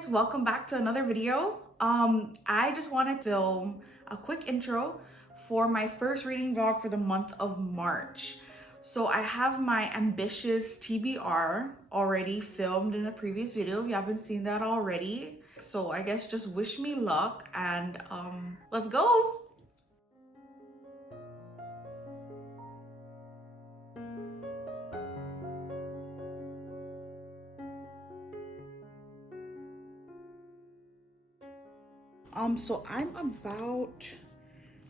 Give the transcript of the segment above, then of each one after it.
guys, welcome back to another video. I just want to film a quick intro for my first reading vlog for the month of March. So I have my ambitious TBR already filmed in a previous video if you haven't seen that already. So I guess just wish me luck and let's go. So I'm about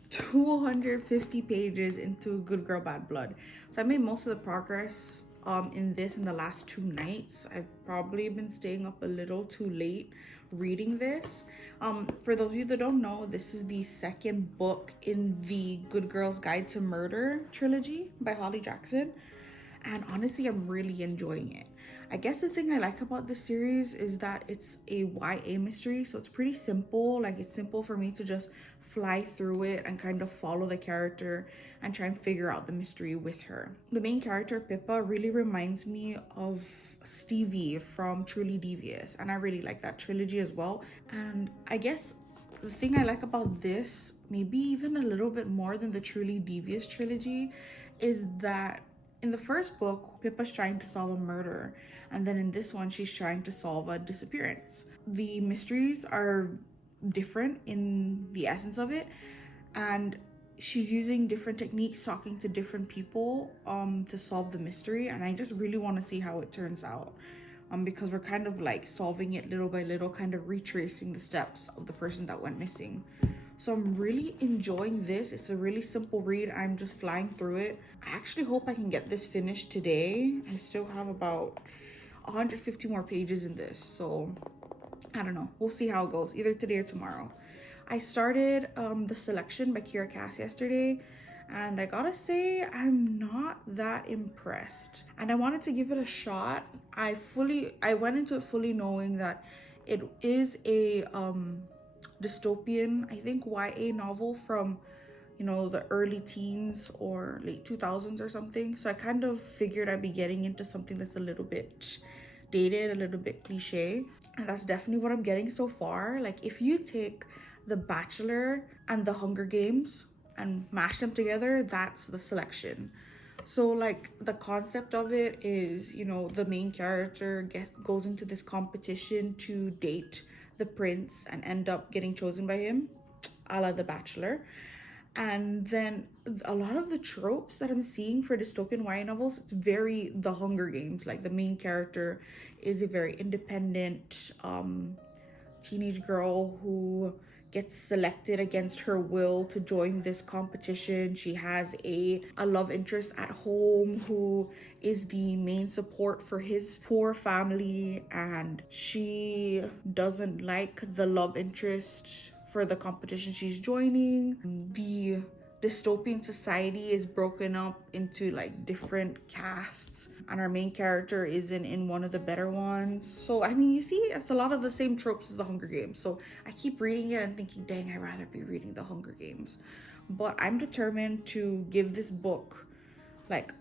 250 pages into Good Girl Bad Blood. So I made most of the progress in the last 2 nights. I've probably been staying up a little too late reading this. For those of you that don't know, this is the second book in the Good Girl's Guide to Murder trilogy by Holly Jackson. And honestly, I'm really enjoying it. I guess the thing I like about this series is that it's a YA mystery, so it's pretty simple. Like, it's simple for me to just fly through it and kind of follow the character and try and figure out the mystery with her. The main character, Pippa, really reminds me of Stevie from Truly Devious, and I really like that trilogy as well. And I guess the thing I like about this, maybe even a little bit more than the Truly Devious trilogy, is that in the first book, Pippa's trying to solve a murder, and then in this one, she's trying to solve a disappearance. The mysteries are different in the essence of it, and she's using different techniques, talking to different people to solve the mystery, and I just really want to see how it turns out because we're kind of like solving it little by little, kind of retracing the steps of the person that went missing. So I'm really enjoying this. It's a really simple read. I'm just flying through it. I actually hope I can get this finished today. I still have about 150 more pages in this. So I don't know. We'll see how it goes, either today or tomorrow. I started The Selection by Kira Cass yesterday, and I gotta say, I'm not that impressed. And I wanted to give it a shot. I went into it fully knowing that it is a dystopian, I think, YA novel from, you know, the early teens or late 2000s or something. So I kind of figured I'd be getting into something that's a little bit dated, a little bit cliche, and that's definitely what I'm getting so far. Like, if you take The Bachelor and The Hunger Games and mash them together, that's The Selection. So like, the concept of it is, you know, the main character goes into this competition to date the prince and end up getting chosen by him, a la The Bachelor. And then a lot of the tropes that I'm seeing for dystopian YA novels, it's very The Hunger Games. Like, the main character is a very independent teenage girl who gets selected against her will to join this competition. She has a love interest at home who is the main support for his poor family, and she doesn't like the love interest for the competition she's joining. The dystopian society is broken up into like different castes, and our main character isn't in one of the better ones. So I mean, you see, it's a lot of the same tropes as The Hunger Games. So I keep reading it and thinking, dang, I'd rather be reading The Hunger Games. But I'm determined to give this book like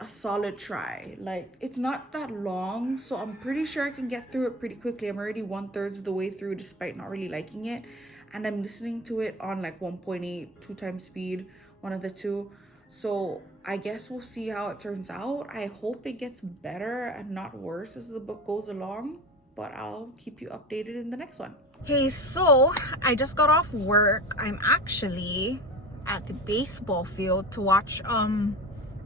a solid try. Like, it's not that long, so I'm pretty sure I can get through it pretty quickly. I'm already 1/3 of the way through despite not really liking it, and I'm listening to it on like 1.8, 2 times speed, one of the two. So I guess we'll see how it turns out. I hope it gets better and not worse as the book goes along, but I'll keep you updated in the next one. Hey, so I just got off work. I'm actually at the baseball field to watch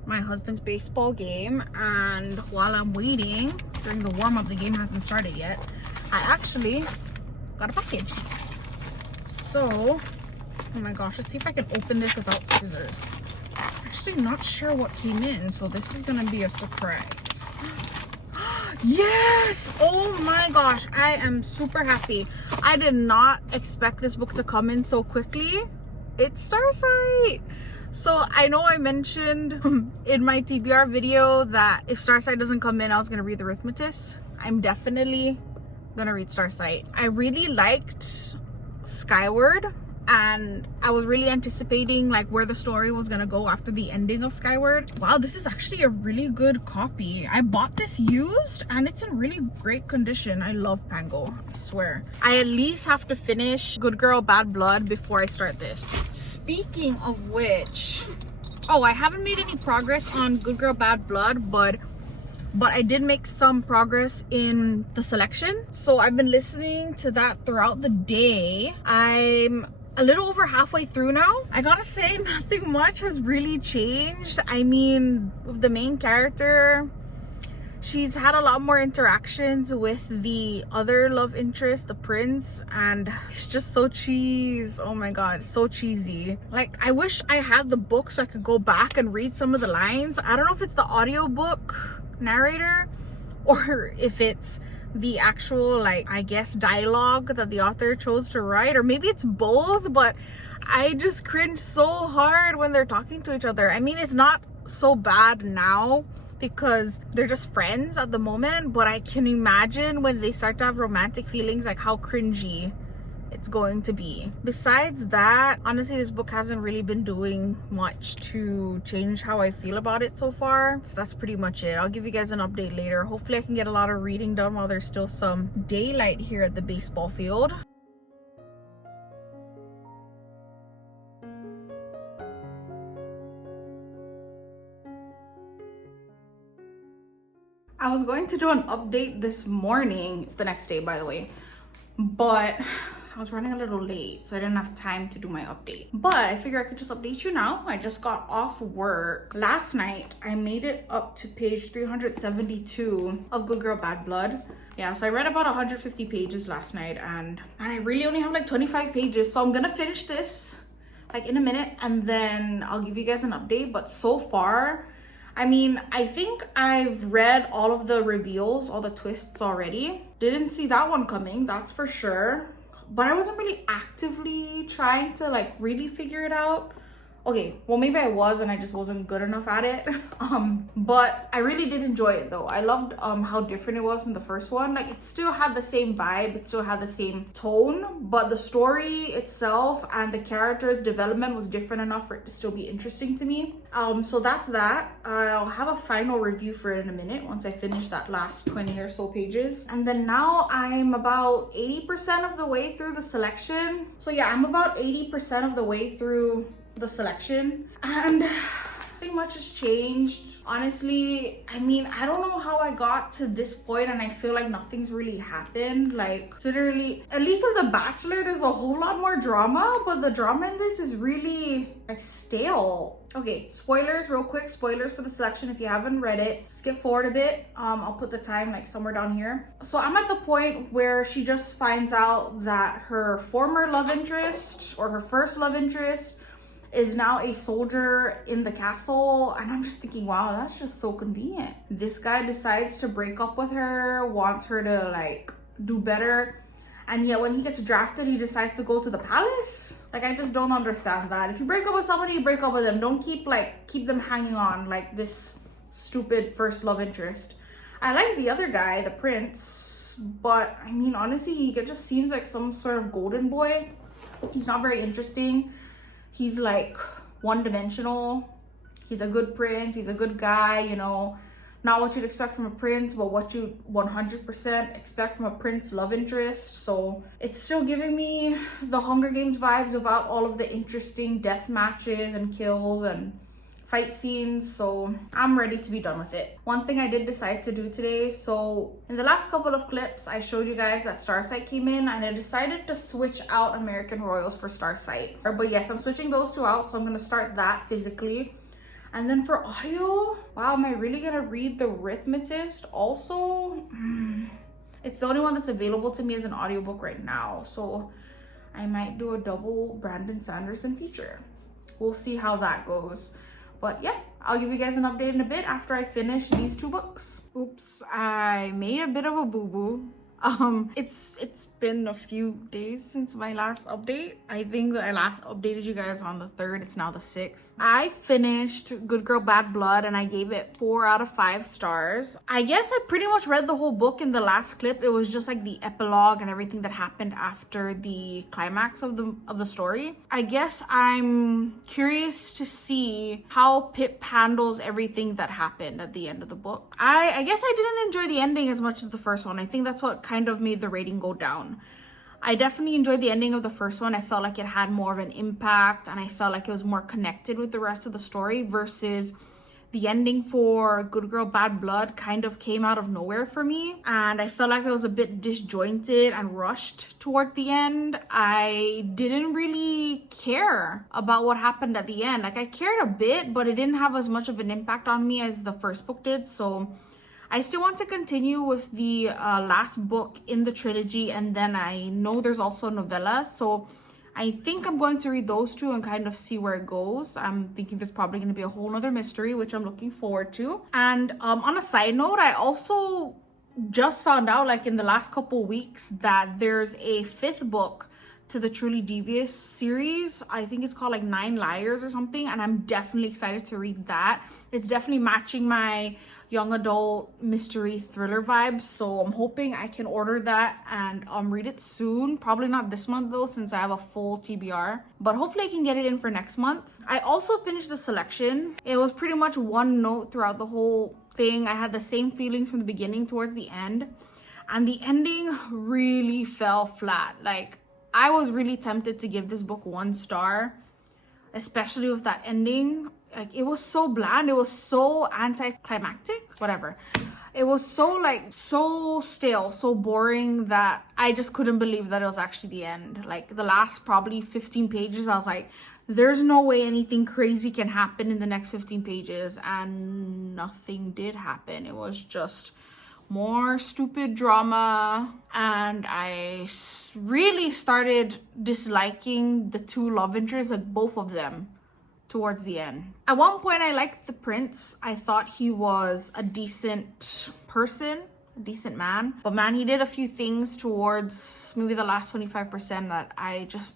my husband's baseball game, and while I'm waiting during the warm-up, the game hasn't started yet, I actually got a package. So, oh my gosh, let's see if I can open this without scissors. Actually not sure what came in, so this is gonna be a surprise. Yes! Oh my gosh, I am super happy. I did not expect this book to come in so quickly. It's Starsight. So I know I mentioned in my TBR video that if Starsight doesn't come in, I was gonna read the Arithmetis. I'm definitely gonna read Starsight. I really liked Skyward and I was really anticipating like where the story was gonna go after the ending of Skyward. Wow, this is actually a really good copy. I bought this used and it's in really great condition. I love Pango, I swear. I at least have to finish Good Girl Bad Blood before I start this. Speaking of which, oh, I haven't made any progress on Good Girl Bad Blood, but I did make some progress in the selection. So I've been listening to that throughout the day. I'm a little over halfway through now. I gotta say, nothing much has really changed. I mean, with the main character, she's had a lot more interactions with the other love interest, the prince, and it's just so cheese. Oh my god, so cheesy. Like, I wish I had the book so I could go back and read some of the lines. I don't know if it's the audiobook narrator or if it's the actual, like, I guess dialogue that the author chose to write, or maybe it's both, but I just cringe so hard when they're talking to each other. I mean, it's not so bad now because they're just friends at the moment, but I can imagine when they start to have romantic feelings, like how cringy it's going to be. Besides that, honestly, this book hasn't really been doing much to change how I feel about it so far. So that's pretty much it. I'll give you guys an update later. Hopefully I can get a lot of reading done while there's still some daylight here at the baseball field. I was going to do an update this morning. It's the next day, by the way, but I was running a little late, so I didn't have time to do my update. But I figured I could just update you now. I just got off work. Last night, I made it up to page 372 of Good Girl Bad Blood. Yeah, so I read about 150 pages last night, and I really only have like 25 pages. So I'm gonna finish this like in a minute, and then I'll give you guys an update. But so far, I mean, I think I've read all of the reveals, all the twists already. Didn't see that one coming, that's for sure. But I wasn't really actively trying to like really figure it out. Okay, well, maybe I was and I just wasn't good enough at it. But I really did enjoy it though. I loved how different it was from the first one. Like, it still had the same vibe, it still had the same tone, but the story itself and the characters' development was different enough for it to still be interesting to me. So that's that. I'll have a final review for it in a minute once I finish that last 20 or so pages. And then now I'm about 80% of the way through the selection. So yeah, I'm about 80% of the way through the selection, and nothing much has changed, honestly. I mean, I don't know how I got to this point, and I feel like nothing's really happened. Like, literally, at least with The Bachelor, there's a whole lot more drama, but the drama in this is really like stale. Okay, spoilers real quick. Spoilers for the selection. If you haven't read it, skip forward a bit. I'll put the time like somewhere down here. So I'm at the point where she just finds out that her former love interest, or her first love interest, is now a soldier in the castle, and I'm just thinking, wow, that's just so convenient. This guy decides to break up with her, wants her to like do better, and yet when he gets drafted, he decides to go to the palace. Like, I just don't understand that. If you break up with somebody, you break up with them. Don't keep them hanging on like this stupid first love interest. I like the other guy, the prince, but I mean, honestly, he just seems like some sort of golden boy. He's not very interesting. He's like one-dimensional. He's a good prince, he's a good guy, you know, not what you'd expect from a prince, but what you 100% expect from a prince love interest. So it's still giving me the Hunger Games vibes without all of the interesting death matches and kills and fight scenes. So I'm ready to be done with it. One thing I did decide to do today, so in the last couple of clips I showed you guys that Starsight came in, and I decided to switch out American Royals for Starsight. But yes, I'm switching those two out, so I'm going to start that physically. And then for audio, wow, am I really gonna read The Rhythmist also? It's the only one that's available to me as an audiobook right now, so I might do a double Brandon Sanderson feature. We'll see how that goes. But yeah, I'll give you guys an update in a bit after I finish these two books. Oops, I made a bit of a boo-boo. It's been a few days since my last update. I think that I last updated you guys on the 3rd. It's now the 6th. I finished Good Girl Bad Blood and I gave it 4 out of 5 stars. I guess I pretty much read the whole book in the last clip. It was just like the epilogue and everything that happened after the climax of the story. I guess I'm curious to see how Pip handles everything that happened at the end of the book. I guess I didn't enjoy the ending as much as the first one. I think that's what kind of made the rating go down. I definitely enjoyed the ending of the first one. I felt like it had more of an impact and I felt like it was more connected with the rest of the story, versus the ending for Good Girl Bad Blood kind of came out of nowhere for me. And I felt like it was a bit disjointed and rushed towards the end. I didn't really care about what happened at the end. Like, I cared a bit, but it didn't have as much of an impact on me as the first book did. So I still want to continue with the last book in the trilogy, and then I know there's also a novella, so I think I'm going to read those two and kind of see where it goes. I'm thinking there's probably going to be a whole nother mystery, which I'm looking forward to. And on a side note, I also just found out, like in the last couple weeks, that there's a 5th book to the Truly Devious series. I think it's called like 9 Liars or something, and I'm definitely excited to read that. It's definitely matching my young adult mystery thriller vibes, so I'm hoping I can order that and read it soon. Probably not this month though, since I have a full TBR, but hopefully I can get it in for next month. I also finished the selection. It was pretty much one note throughout the whole thing. I had the same feelings from the beginning towards the end, and the ending really fell flat. Like, I was really tempted to give this book 1 star, especially with that ending. Like, it was so bland, it was so anticlimactic, whatever. It was so stale, so boring, that I just couldn't believe that it was actually the end. Like, the last probably 15 pages, I was like, there's no way anything crazy can happen in the next 15 pages, and nothing did happen. It was just more stupid drama, and I really started disliking the 2 love interests, like both of them, towards the end. At one point, I liked the prince. I thought he was a decent person, a decent man, but man, he did a few things towards maybe the last 25% that I just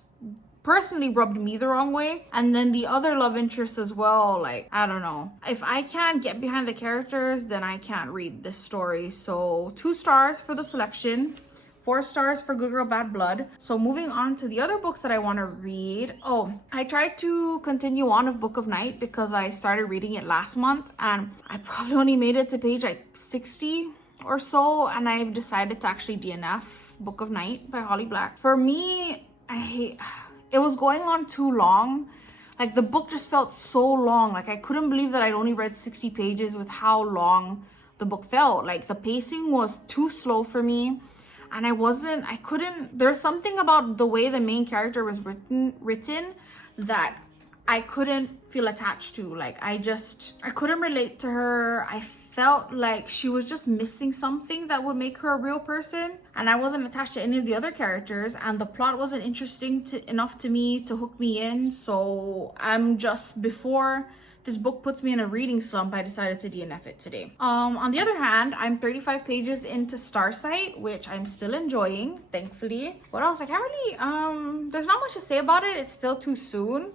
personally rubbed me the wrong way. And then the other love interest as well, like, I don't know. If I can't get behind the characters, then I can't read this story. So 2 stars for the selection, 4 stars for Good Girl Bad Blood. So moving on to the other books that I want to read. Oh, I tried to continue on with Book of Night because I started reading it last month, and I probably only made it to page like 60 or so, and I've decided to actually DNF Book of Night by Holly Black. For me, it was going on too long. Like, the book just felt so long. Like, I couldn't believe that I'd only read 60 pages with how long the book felt. Like, the pacing was too slow for me. And there's something about the way the main character was written that I couldn't feel attached to. Like, I couldn't relate to her. I felt like she was just missing something that would make her a real person, and I wasn't attached to any of the other characters, and the plot wasn't interesting enough to me to hook me in. So before this book puts me in a reading slump, I decided to DNF it today. On the other hand, I'm 35 pages into Starsight, which I'm still enjoying, thankfully. What else? I can't really, there's not much to say about it. It's still too soon.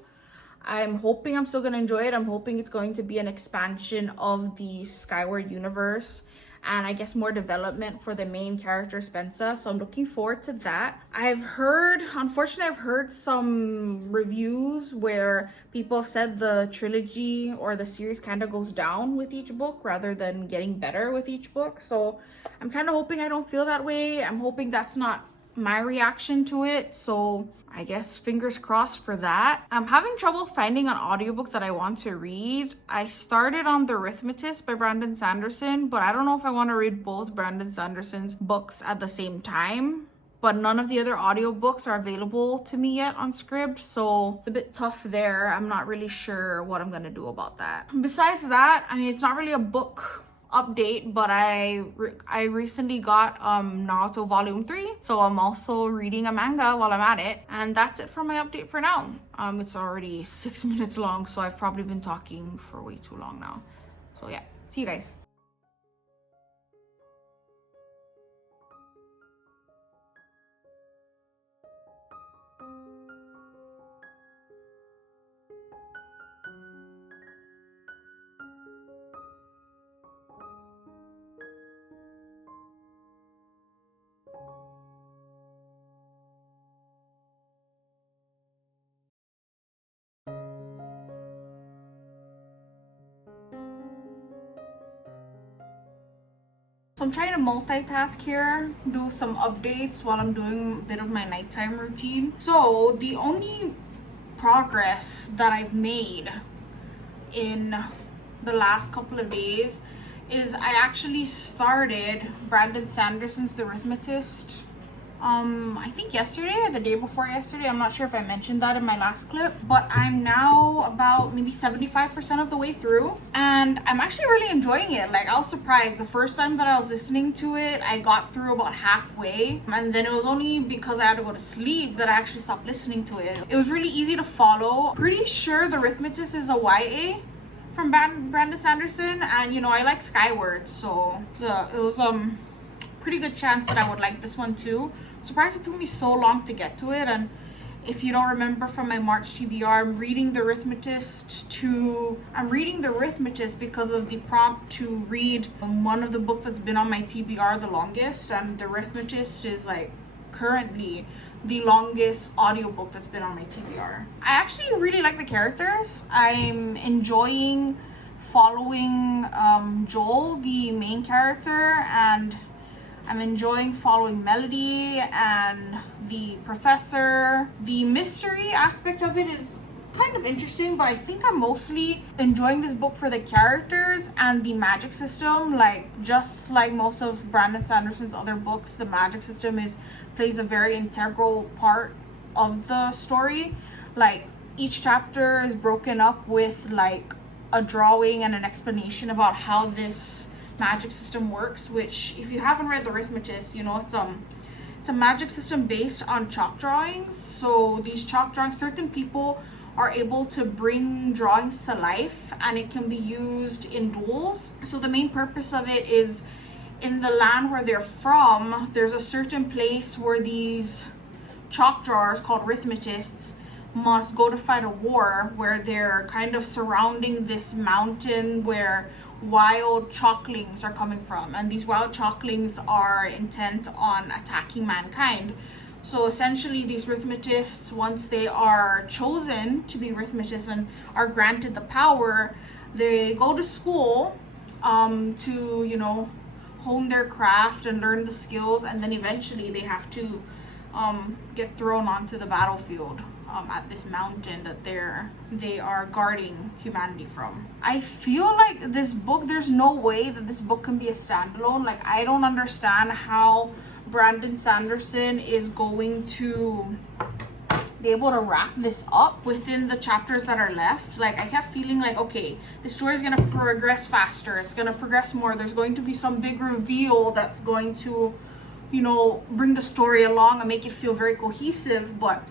I'm hoping I'm still going to enjoy it. I'm hoping it's going to be an expansion of the Skyward universe, and I guess more development for the main character Spencer. So I'm looking forward to that. Unfortunately, I've heard some reviews where people have said the trilogy or the series kind of goes down with each book rather than getting better with each book. So I'm kind of hoping I don't feel that way. I'm hoping that's not my reaction to it, so I guess fingers crossed for that. I'm having trouble finding an audiobook that I want to read. I started on The Arithmetist by Brandon Sanderson, but I don't know if I want to read both Brandon Sanderson's books at the same time. But none of the other audiobooks are available to me yet on Scribd, so it's a bit tough there. I'm not really sure what I'm gonna do about that. Besides that, I mean, it's not really a book update, but I recently got Naruto Volume 3, so I'm also reading a manga while I'm at it, and that's it for my update for now. It's already 6 minutes long, so I've probably been talking for way too long now. So yeah, see you guys. So I'm trying to multitask here, do some updates while I'm doing a bit of my nighttime routine. So the only progress that I've made in the last couple of days is I actually started Brandon Sanderson's The Arithmetist. I think yesterday or the day before yesterday. I'm not sure if I mentioned that in my last clip, but I'm now about maybe 75% of the way through, and I'm actually really enjoying it. Like, I was surprised the first time that I was listening to it, I got through about halfway, and then it was only because I had to go to sleep that I actually stopped listening to it. It was really easy to follow. Pretty sure The Arithmetist is a YA from Brandon Sanderson, and you know, I like Skyward, so it was pretty good chance that I would like this one too. Surprised it took me so long to get to it. And if you don't remember from my March TBR, I'm reading The Arithmetist because of the prompt to read one of the books that's been on my TBR the longest, and The Arithmetist is like currently the longest audiobook that's been on my TBR. I actually really like the characters. I'm enjoying following Joel, the main character, and I'm enjoying following Melody and the professor. The mystery aspect of it is kind of interesting, but I think I'm mostly enjoying this book for the characters and the magic system. Like, just like most of Brandon Sanderson's other books, the magic system plays a very integral part of the story. Like, each chapter is broken up with like a drawing and an explanation about how this magic system works, which, if you haven't read The Arithmetist, you know, it's a magic system based on chalk drawings. So these chalk drawings, certain people are able to bring drawings to life, and it can be used in duels. So the main purpose of it is, in the land where they're from, there's a certain place where these chalk drawers called arithmetists must go to fight a war, where they're kind of surrounding this mountain where wild chalklings are coming from, and these wild chalklings are intent on attacking mankind. So essentially, these arithmetists, once they are chosen to be arithmetists and are granted the power, they go to school to, you know, hone their craft and learn the skills, and then eventually they have to get thrown onto the battlefield at this mountain that they are guarding humanity from. I feel like this book, there's no way that this book can be a standalone. Like, I don't understand how Brandon Sanderson is going to be able to wrap this up within the chapters that are left. Like, I kept feeling like, okay, the story is going to progress faster, it's going to progress more, there's going to be some big reveal that's going to, you know, bring the story along and make it feel very cohesive. But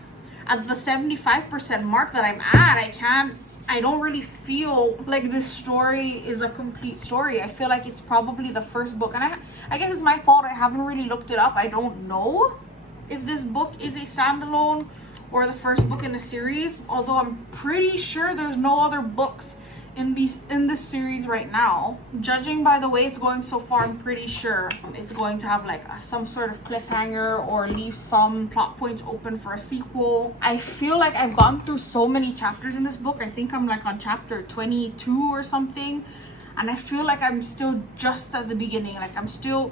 at the 75% mark that I'm at, I don't really feel like this story is a complete story. I feel like it's probably the first book, and I guess it's my fault, I haven't really looked it up. I don't know if this book is a standalone or the first book in a series, although I'm pretty sure there's no other books in this series right now. Judging by the way it's going so far, I'm pretty sure it's going to have like some sort of cliffhanger or leave some plot points open for a sequel. I feel like I've gone through so many chapters in this book. I think I'm like on chapter 22 or something, and I feel like I'm still just at the beginning. Like, I'm still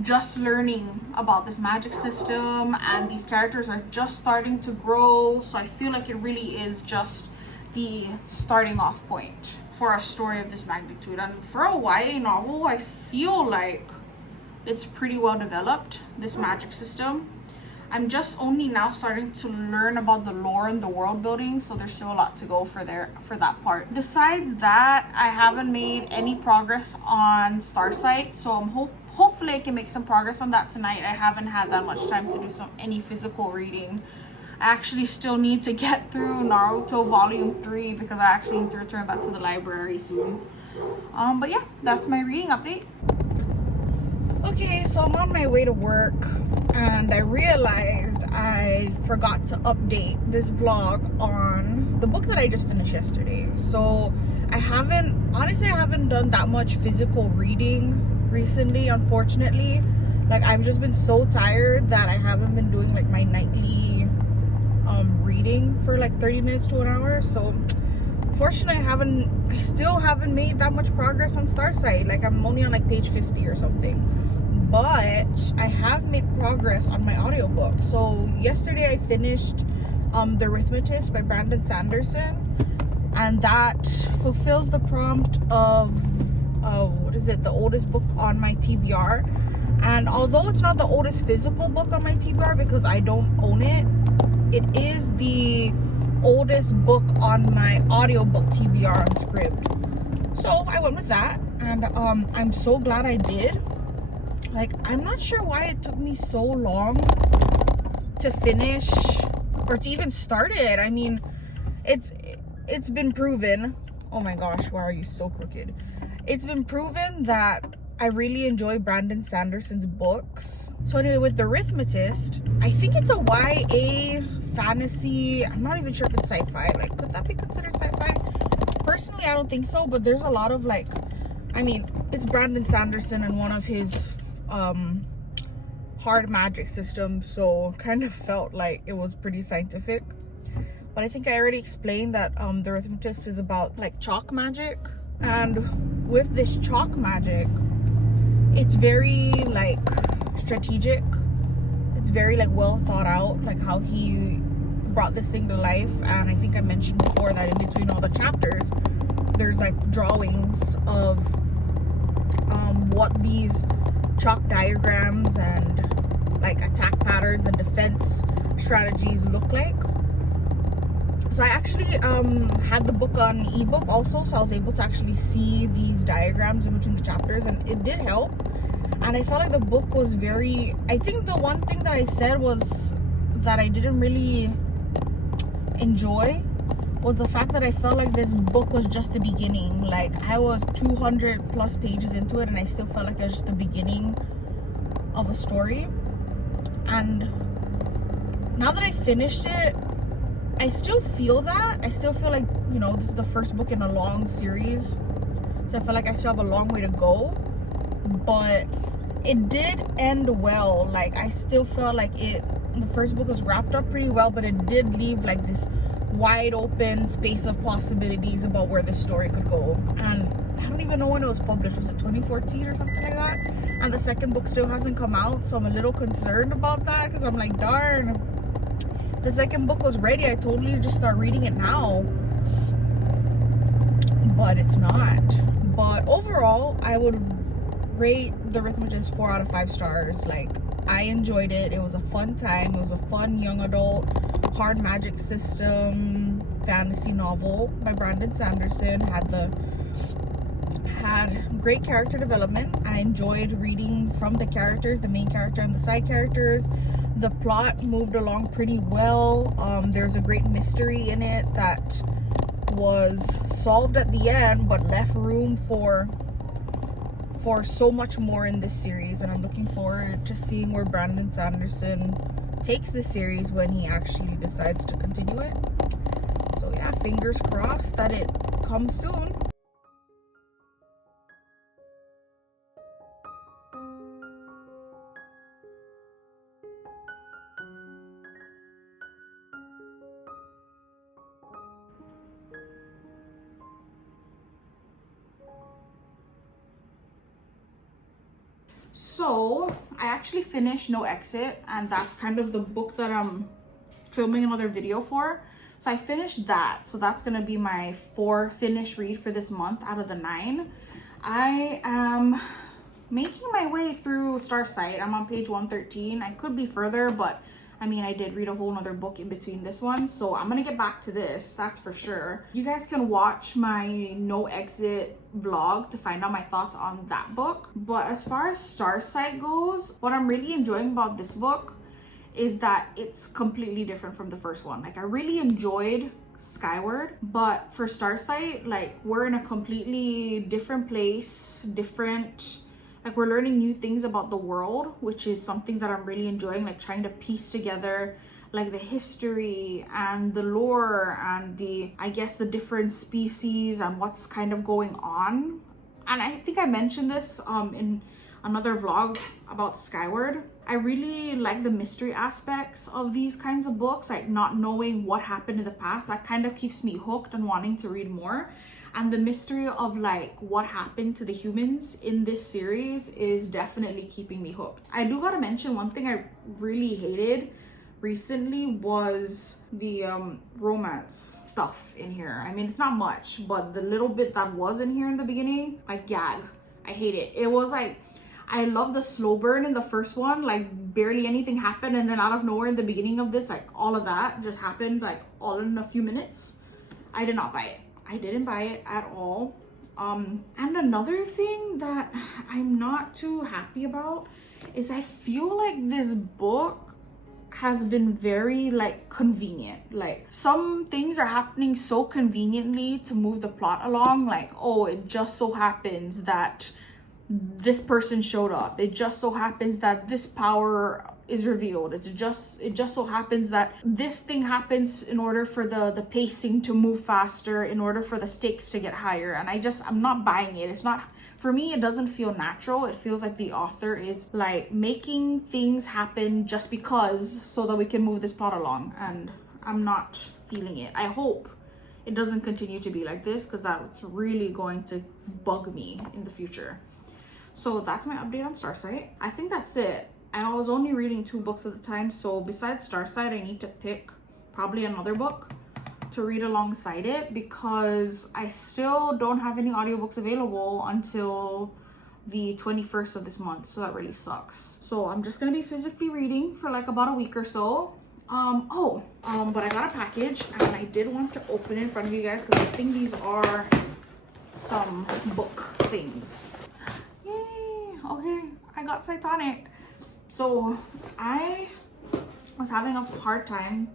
just learning about this magic system, and these characters are just starting to grow. So I feel like it really is just the starting off point for a story of this magnitude. And for a YA novel, I feel like it's pretty well developed, this magic system. I'm just only now starting to learn about the lore and the world building, so there's still a lot to go for that part. Besides that, I haven't made any progress on Starsight, so I'm hopefully I can make some progress on that tonight. I haven't had that much time to do any physical reading. I actually still need to get through Naruto Volume 3 because I actually need to return that to the library soon. But yeah, that's my reading update. Okay, so I'm on my way to work, and I realized I forgot to update this vlog on the book that I just finished yesterday. So I haven't done that much physical reading recently, unfortunately. Like, I've just been so tired that I haven't been doing like my nightly reading for like 30 minutes to an hour. So unfortunately I still haven't made that much progress on Starsight. Like I'm only on like page 50 or something, but I have made progress on my audiobook. So yesterday I finished The Arithmetist by Brandon Sanderson, and that fulfills the prompt of what is it, the oldest book on my TBR. And although it's not the oldest physical book on my TBR because I don't own it, it is the oldest book on my audiobook TBR on Scribd. So I went with that, and I'm so glad I did. Like, I'm not sure why it took me so long to finish or to even start it. I mean, it's been proven. Oh my gosh, why are you so crooked? It's been proven that I really enjoy Brandon Sanderson's books. So anyway, with The Arithmetist, I think it's a YA fantasy. I'm not even sure if it's sci-fi. Like, could that be considered sci-fi? Personally, I don't think so, but there's a lot of like, I mean, it's Brandon Sanderson and one of his hard magic systems, so kind of felt like it was pretty scientific. But I think I already explained that The Arithmetist is about like chalk magic, and with this chalk magic, it's very like strategic. It's very like well thought out, like how he brought this thing to life. And I think I mentioned before that in between all the chapters, there's like drawings of what these chalk diagrams and like attack patterns and defense strategies look like. So I actually had the book on ebook also, so I was able to actually see these diagrams in between the chapters, and it did help. And I felt like the book was very, I think the one thing that I said was that I didn't really enjoy was the fact that I felt like this book was just the beginning. Like I was 200 plus pages into it, and I still felt like it was just the beginning of a story. And now that I finished it, I still feel that. I still feel like, you know, this is the first book in a long series, so I feel like I still have a long way to go. But it did end well. Like I still felt like the first book was wrapped up pretty well, but it did leave like this wide open space of possibilities about where the story could go. And I don't even know when it was published. Was it 2014 or something like that? And the second book still hasn't come out, so I'm a little concerned about that, because I'm like, darn, the second book was ready. I totally just start reading it now, but it's not. But overall, I would rate The Arithmetist 4 out of 5 stars. Like, I enjoyed it. It was a fun time. It was a fun young adult hard magic system fantasy novel by Brandon Sanderson. Had great character development. I enjoyed reading from the characters, the main character and the side characters. The plot moved along pretty well. There's a great mystery in it that was solved at the end, but left room for so much more in this series. And I'm looking forward to seeing where Brandon Sanderson takes the series when he actually decides to continue it. So yeah, fingers crossed that it comes soon. So I actually finished No Exit, and that's kind of the book that I'm filming another video for. So I finished that. So that's gonna be my 4 finished read for this month out of the 9. I am making my way through Starsight. I'm on page 113. I could be further, but I mean, I did read a whole nother book in between this one, so I'm gonna get back to this, that's for sure. You guys can watch my No Exit vlog to find out my thoughts on that book. But as far as Starsight goes, what I'm really enjoying about this book is that it's completely different from the first one. Like, I really enjoyed Skyward, but for Starsight, like, we're in a completely different place, like, we're learning new things about the world, which is something that I'm really enjoying, like trying to piece together like the history and the lore and I guess the different species and what's kind of going on. And I think I mentioned this in another vlog about Skyward. I really like the mystery aspects of these kinds of books, like not knowing what happened in the past. That kind of keeps me hooked and wanting to read more. And the mystery of like what happened to the humans in this series is definitely keeping me hooked. I do gotta mention one thing I really hated recently was the romance stuff in here. I mean, it's not much, but the little bit that was in here in the beginning, I gag. I hate it. It was like, I love the slow burn in the first one, like barely anything happened, and then out of nowhere in the beginning of this, like all of that just happened like all in a few minutes. I did not buy it. I didn't buy it at all. And another thing that I'm not too happy about is I feel like this book has been very like convenient. Like some things are happening so conveniently to move the plot along, like, oh, it just so happens that this person showed up, it just so happens that this power is revealed, it just so happens that this thing happens in order for the pacing to move faster, in order for the stakes to get higher. And I'm not buying it. It's not, for me, it doesn't feel natural. It feels like the author is like making things happen just because, so that we can move this plot along, and I'm not feeling it. I hope it doesn't continue to be like this, because that's really going to bug me in the future. So that's my update on Starsight. I think that's it. I was only reading 2 books at a time, so besides Starsight, I need to pick probably another book to read alongside it, because I still don't have any audiobooks available until the 21st of this month, so that really sucks. So I'm just gonna be physically reading for like about a week or so. But I got a package, and I did want to open it in front of you guys, because I think these are some book things. Yay! Okay, I got Cytonic. So I was having a hard time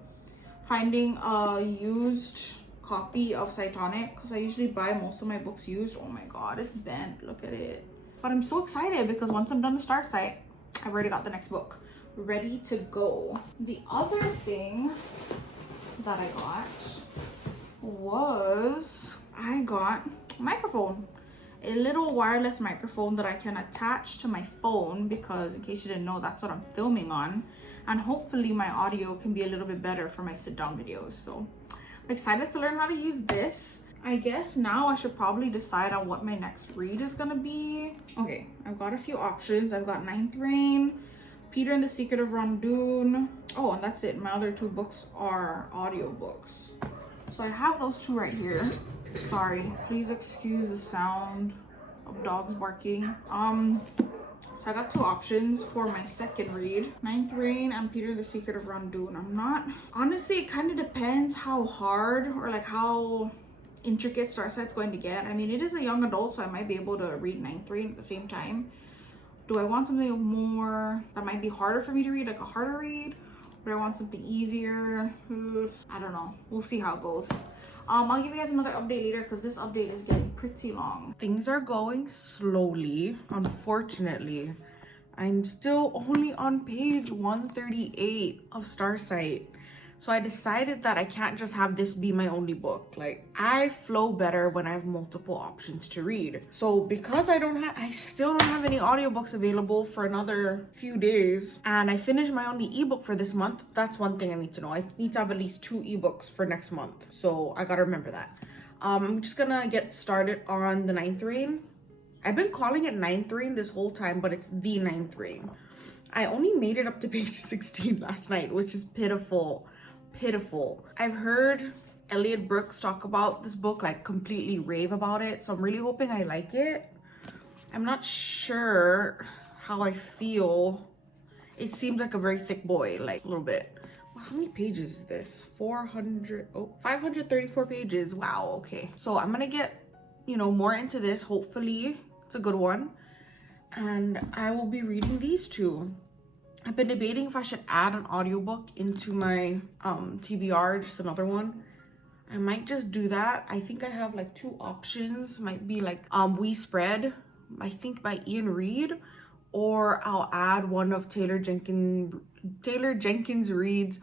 finding a used copy of Cytonic, because I usually buy most of my books used. Oh my god, it's bent. Look at it. But I'm so excited, because once I'm done with Starsight, I've already got the next book ready to go. The other thing that I got was I got a microphone. A little wireless microphone that I can attach to my phone, because in case you didn't know, that's what I'm filming on, and hopefully my audio can be a little bit better for my sit down videos. So I'm excited to learn how to use this. I guess now I should probably decide on what my next read is gonna be. Okay, I've got a few options. I've got Ninth Reign, Peter and the Secret of Rondoon. Oh, and that's it. My other 2 books are audiobooks. So I have those 2 right here. Sorry, please excuse the sound of dogs barking. So I got 2 options for my second read. Ninth Reign and Peter the Secret of Rondoon. I'm not, honestly, it kind of depends how hard or like how intricate Starsight's going to get. I mean, it is a young adult, so I might be able to read Ninth Reign at the same time. Do I want something more that might be harder for me to read, like a harder read? Or do I want something easier? I don't know. We'll see how it goes. I'll give you guys another update later, because this update is getting pretty long. Things are going slowly, unfortunately. I'm still only on page 138 of Starsight. So I decided that I can't just have this be my only book. Like, I flow better when I have multiple options to read. So because I still don't have any audiobooks available for another few days, and I finished my only ebook for this month. That's one thing I need to know. I need to have at least 2 ebooks for next month. So I gotta remember that. I'm just gonna get started on the Ninth Reign. I've been calling it Ninth Reign this whole time, but it's the Ninth Reign. I only made it up to page 16 last night, which is pitiful. I've heard Elliot Brooks talk about this book, like completely rave about it, so I'm really hoping I like it. I'm not sure how I feel. It seems like a very thick boy, like a little bit. Well, how many pages is this? 534 pages. Wow, okay. So I'm gonna get, more into this. Hopefully it's a good one, and I will be reading these 2. I've been debating if I should add an audiobook into my TBR, just another one. I might just do that. I think I have like 2 options. Might be like We Spread, I think by Ian Reid, or I'll add one of Taylor Jenkins Reid's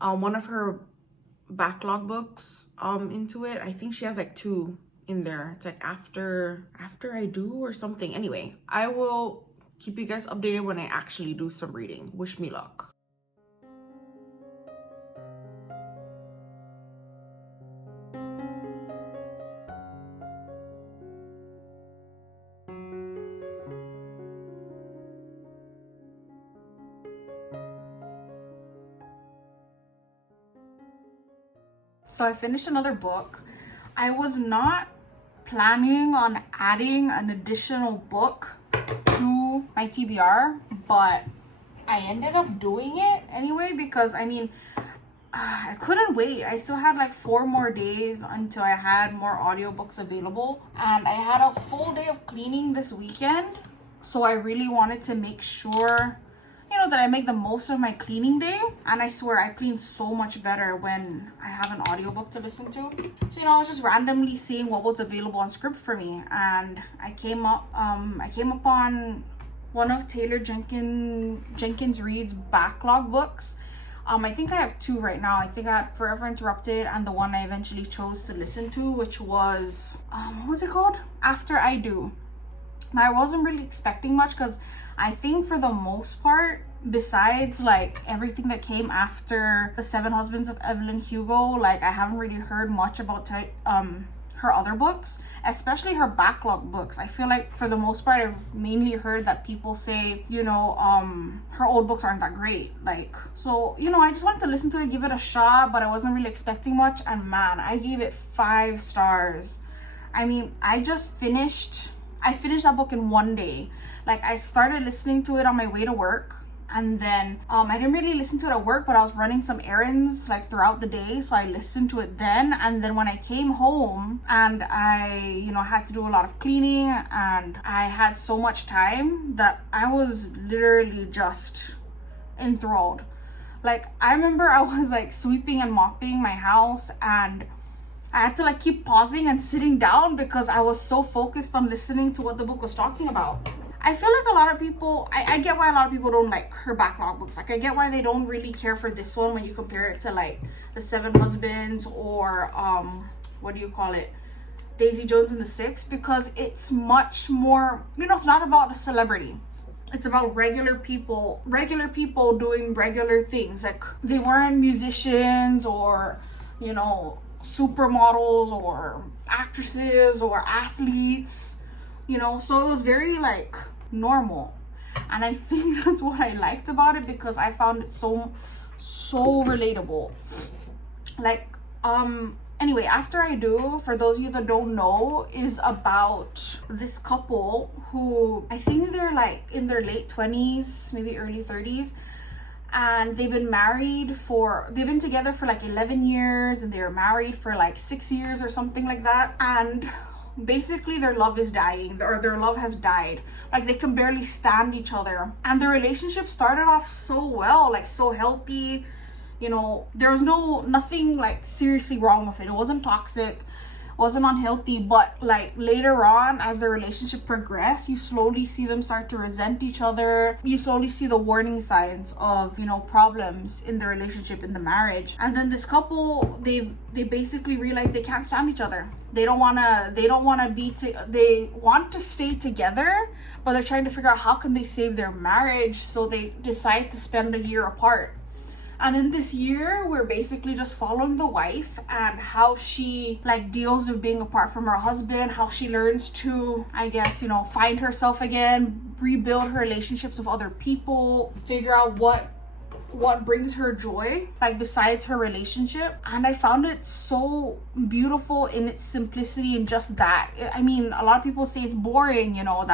one of her backlog books into it. I think she has like 2 in there. It's like after I do or something. Anyway, I will keep you guys updated when I actually do some reading. Wish me luck. So I finished another book. I was not planning on adding an additional book to my TBR, but I ended up doing it anyway because I mean, I couldn't wait. I still had like 4 more days until I had more audiobooks available, and I had a full day of cleaning this weekend, so I really wanted to make sure, you know, that I make the most of my cleaning day. And I swear I clean so much better when I have an audiobook to listen to. So, you know, I was just randomly seeing what was available on Script for me, and I came upon one of Taylor Jenkins Reid's backlog books. I think I have 2 right now. I think I had Forever Interrupted and the one I eventually chose to listen to, which was what was it called? After I Do. Now, I wasn't really expecting much because I think for the most part, besides like everything that came after The 7 Husbands of Evelyn Hugo, like I haven't really heard much about her other books, especially her backlog books. I feel like for the most part I've mainly heard that people say, you know, her old books aren't that great. Like, so, you know, I just wanted to listen to it, give it a shot, but I wasn't really expecting much, and man, I gave it 5 stars. I mean, I finished that book in 1 day. Like, I started listening to it on my way to work, and then I didn't really listen to it at work, but I was running some errands like throughout the day, so I listened to it then. And then when I came home and I, you know, had to do a lot of cleaning and I had so much time that I was literally just enthralled. Like, I remember I was like sweeping and mopping my house, and I had to like keep pausing and sitting down because I was so focused on listening to what the book was talking about. I feel like a lot of people, I get why a lot of people don't like her backlog books. Like, I get why they don't really care for this one when you compare it to like The 7 Husbands or what do you call it, Daisy Jones and the Six, because it's much more, you know, it's not about a celebrity. It's about regular people doing regular things. Like, they weren't musicians or, you know, supermodels or actresses or athletes, you know, so it was very like normal. And I think that's what I liked about it, because I found it so relatable. Like, anyway, After I Do, for those of you that don't know, is about this couple who, I think they're like in their late 20s, maybe early 30s, and they've been together for like 11 years, and they were married for like 6 years or something like that. And basically their love is dying, or their love has died. Like, they can barely stand each other, and their relationship started off so well, like so healthy, you know, there was nothing like seriously wrong with it. It wasn't toxic, wasn't unhealthy, but like later on, as the relationship progressed, you slowly see them start to resent each other. You slowly see the warning signs of, you know, problems in the relationship, in the marriage. And then this couple, they basically realize they can't stand each other. They want to stay together, but they're trying to figure out how can they save their marriage. So they decide to spend a year apart. And in this year, we're basically just following the wife and how she like deals with being apart from her husband, how she learns to, I guess, you know, find herself again, rebuild her relationships with other people, figure out what brings her joy, like besides her relationship. And I found it so beautiful in its simplicity, and just that. I mean, a lot of people say it's boring, you know,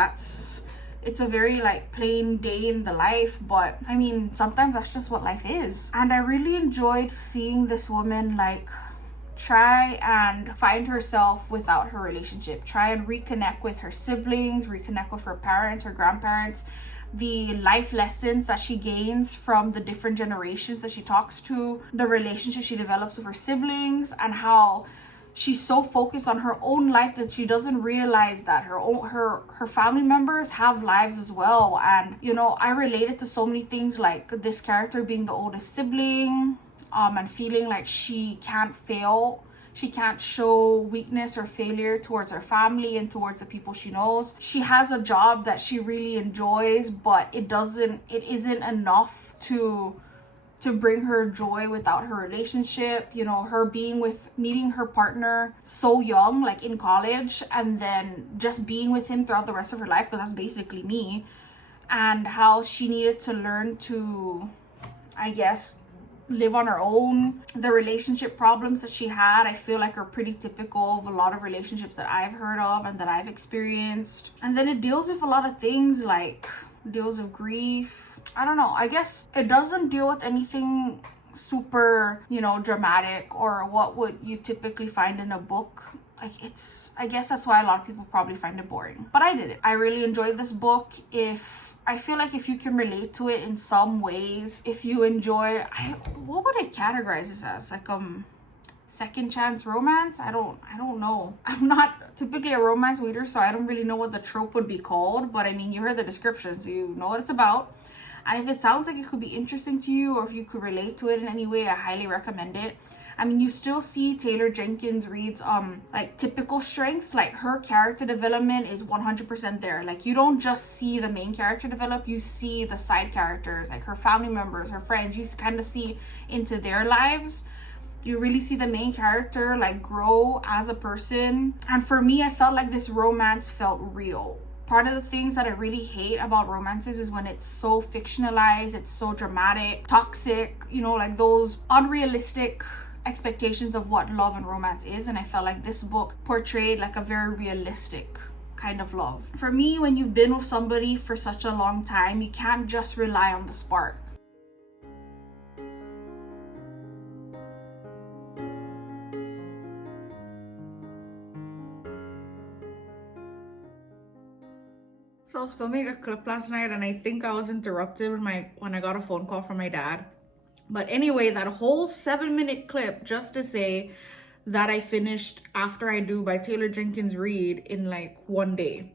it's a very like plain day in the life, but I mean, sometimes that's just what life is. And I really enjoyed seeing this woman like try and find herself without her relationship, try and reconnect with her siblings, reconnect with her parents, her grandparents, the life lessons that she gains from the different generations that she talks to, the relationship she develops with her siblings, and how she's so focused on her own life that she doesn't realize that her family members have lives as well. And, you know, I related to so many things, like this character being the oldest sibling, and feeling like she can't fail. She can't show weakness or failure towards her family and towards the people she knows. She has a job that she really enjoys, but it isn't enough to bring her joy without her relationship. You know, her meeting her partner so young, like in college, and then just being with him throughout the rest of her life, because that's basically me. And how she needed to learn to, I guess, live on her own. The relationship problems that she had, I feel like, are pretty typical of a lot of relationships that I've heard of and that I've experienced. And then it deals with a lot of things, like deals with grief. I don't know, I guess it doesn't deal with anything super, you know, dramatic or what would you typically find in a book. Like, I guess that's why a lot of people probably find it boring, but I did it. I really enjoyed this book. I feel like if you can relate to it in some ways, if you enjoy, what would I categorize this as? Like, second chance romance? I don't know. I'm not typically a romance reader, so I don't really know what the trope would be called, but I mean, you heard the description, so you know what it's about. And if it sounds like it could be interesting to you, or if you could relate to it in any way, I highly recommend it. I mean, you still see Taylor Jenkins Reid's like typical strengths. Like, her character development is 100% there. Like, you don't just see the main character develop, you see the side characters, like her family members, her friends. You kind of see into their lives. You really see the main character like grow as a person. And for me, I felt like this romance felt real. Part of the things that I really hate about romances is when it's so fictionalized, it's so dramatic, toxic, you know, like those unrealistic expectations of what love and romance is. And I felt like this book portrayed like a very realistic kind of love. For me, when you've been with somebody for such a long time, you can't just rely on the spark. So I was filming a clip last night, and I think I was interrupted when I got a phone call from my dad. But anyway, that whole 7-minute clip just to say that I finished After I Do by Taylor Jenkins Reid in like 1 day.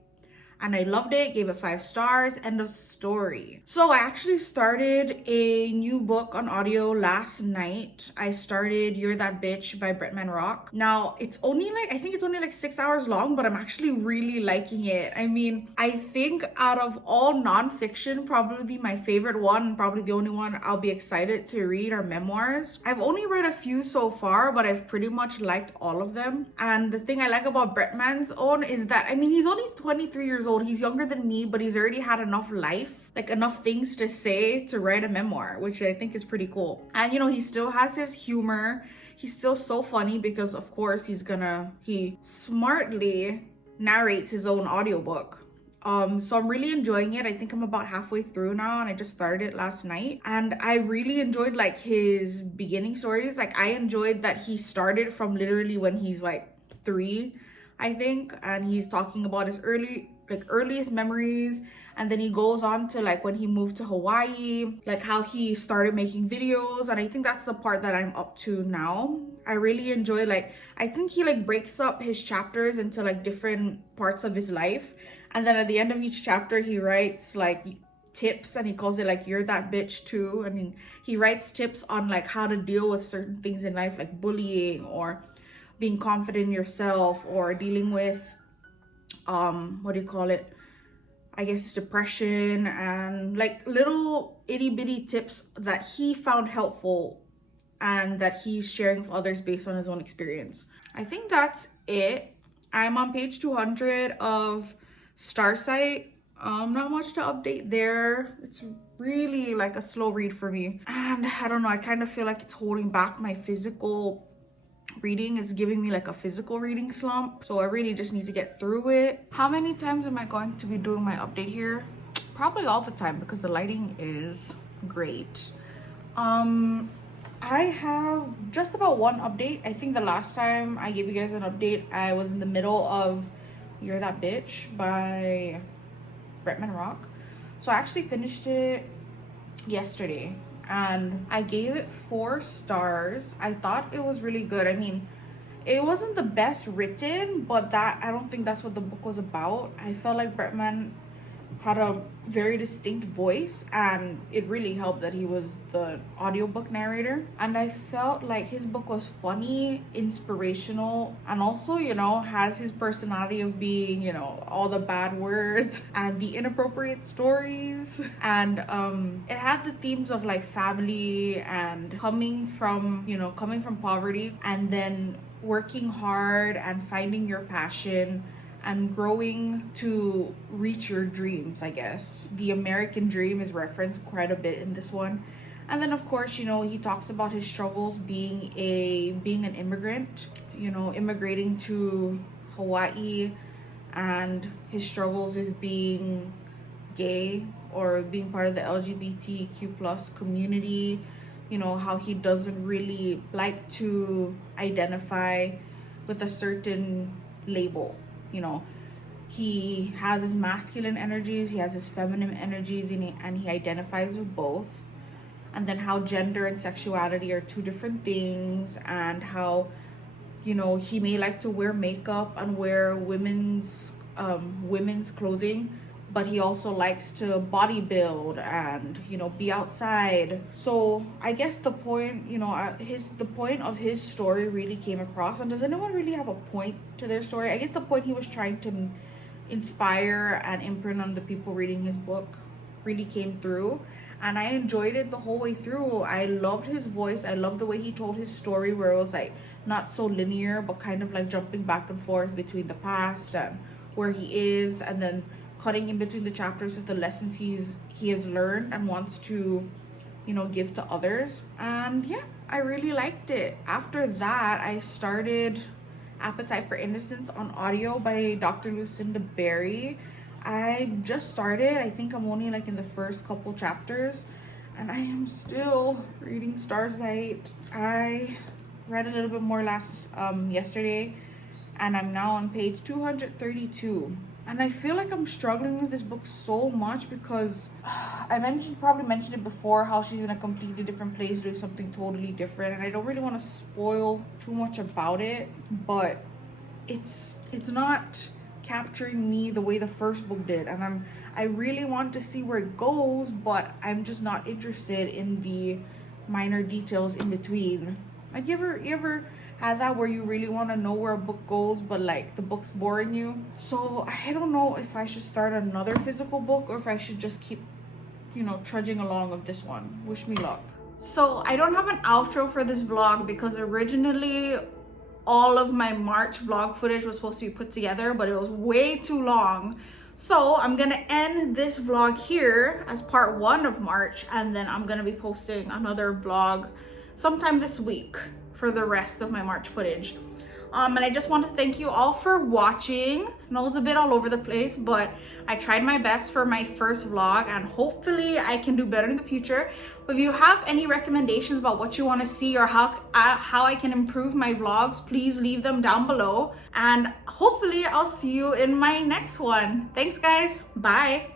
And I loved it, gave it 5 stars, end of story. So I actually started a new book on audio last night. I started You're That Bitch by Bretman Rock. Now, I think it's only like 6 hours long, but I'm actually really liking it. I mean, I think out of all nonfiction, probably my favorite one, probably the only one I'll be excited to read, are memoirs. I've only read a few so far, but I've pretty much liked all of them. And the thing I like about Bretman's own is that, I mean, he's only 23 years old. He's younger than me, but he's already had enough life, like enough things to say to write a memoir, which I think is pretty cool. And you know, he still has his humor. He's still so funny because of course he smartly narrates his own audiobook. So I'm really enjoying it. I think I'm about halfway through now, and I just started it last night. And I really enjoyed like his beginning stories. Like, I enjoyed that he started from literally when he's like 3, I think, and he's talking about his earliest memories, and then he goes on to like when he moved to Hawaii, like how he started making videos. And I think that's the part that I'm up to now. I really enjoy, like, I think he like breaks up his chapters into like different parts of his life, and then at the end of each chapter he writes like tips, and he calls it like You're That Bitch too. I mean, he writes tips on like how to deal with certain things in life, like bullying or being confident in yourself, or dealing with I guess depression, and like little itty bitty tips that he found helpful and that he's sharing with others based on his own experience. I think that's it. I'm on page 200 of Starsight. Not much to update there. It's really like a slow read for me, and I don't know, I kind of feel like it's holding back my physical reading. Is giving me like a physical reading slump, so I really just need to get through it. How many times am I going to be doing my update here? Probably all the time, because the lighting is great. I have just about one update. I think the last time I gave you guys an update, I was in the middle of You're That Bitch by Bretman Rock. So I actually finished it yesterday, and I gave it 4 stars. I thought it was really good. I mean, it wasn't the best written, but I don't think that's what the book was about. I felt like Bretman had a very distinct voice, and it really helped that he was the audiobook narrator. And I felt like his book was funny, inspirational, and also, you know, has his personality of being, you know, all the bad words and the inappropriate stories. And it had the themes of like family and coming from, you know, coming from poverty and then working hard and finding your passion and growing to reach your dreams, I guess. The American dream is referenced quite a bit in this one. And then of course, you know, he talks about his struggles being an immigrant, you know, immigrating to Hawaii, and his struggles with being gay or being part of the LGBTQ plus community, you know, how he doesn't really like to identify with a certain label. You know, he has his masculine energies, he has his feminine energies, and he identifies with both. And then how gender and sexuality are two different things, and how, you know, he may like to wear makeup and wear women's clothing, but he also likes to bodybuild and, you know, be outside. So I guess the point, you know, the point of his story really came across. And does anyone really have a point to their story? I guess the point he was trying to inspire and imprint on the people reading his book really came through, and I enjoyed it the whole way through. I loved his voice. I loved the way he told his story, where it was like not so linear, but kind of like jumping back and forth between the past and where he is, and then cutting in between the chapters with the lessons he has learned and wants to, you know, give to others. And yeah, I really liked it. After that, I started Appetite for Innocence on audio by Dr. Lucinda Berry. I just started. I think I'm only like in the first couple chapters, and I am still reading Starsight. I read a little bit more yesterday, and I'm now on page 232. And I feel like I'm struggling with this book so much because probably mentioned it before, how she's in a completely different place doing something totally different, and I don't really want to spoil too much about it, but it's not capturing me the way the first book did, and I really want to see where it goes, but I'm just not interested in the minor details in between. Like, you ever had that where you really want to know where a book goes, but like the book's boring you? So I don't know if I should start another physical book or if I should just keep, you know, trudging along with this one. Wish me luck. So I don't have an outro for this vlog because originally all of my March vlog footage was supposed to be put together, but it was way too long. So I'm gonna end this vlog here as part 1 of March, and then I'm gonna be posting another vlog sometime this week for the rest of my March footage. And I just want to thank you all for watching. I know it was a bit all over the place, but I tried my best for my first vlog, and hopefully I can do better in the future. If you have any recommendations about what you want to see or how I can improve my vlogs, please leave them down below. And hopefully I'll see you in my next one. Thanks guys, bye.